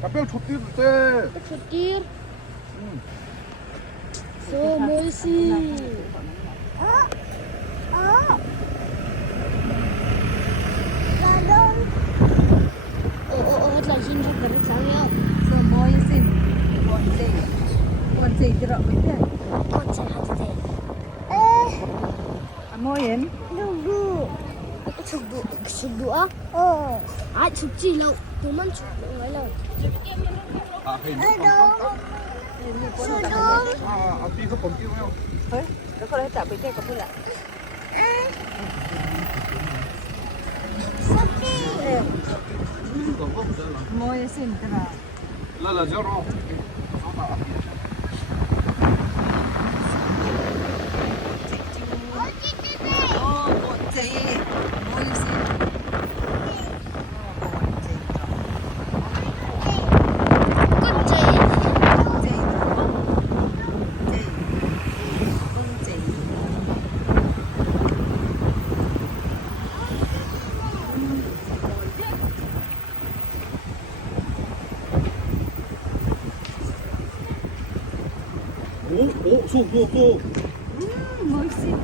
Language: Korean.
Tapi cuti teh. Cutir. So mercy. Hết là xin cho cái sáng nhau. So moi xin. Con gì 들어 밑에. Con sẽ hạt thế. 뭐엔? 누구? 죽도 á? À 죽지 đâu. Tụi mình 죽도 mấy lần. À, hình À, tí có còn tiêu không? 헐? 그걸 했다 밑에 거 보자. 뭐에 xin 들어. Là zero. 뭐지? 뭐에 xin. Con gì? 오, 소. 멋있다.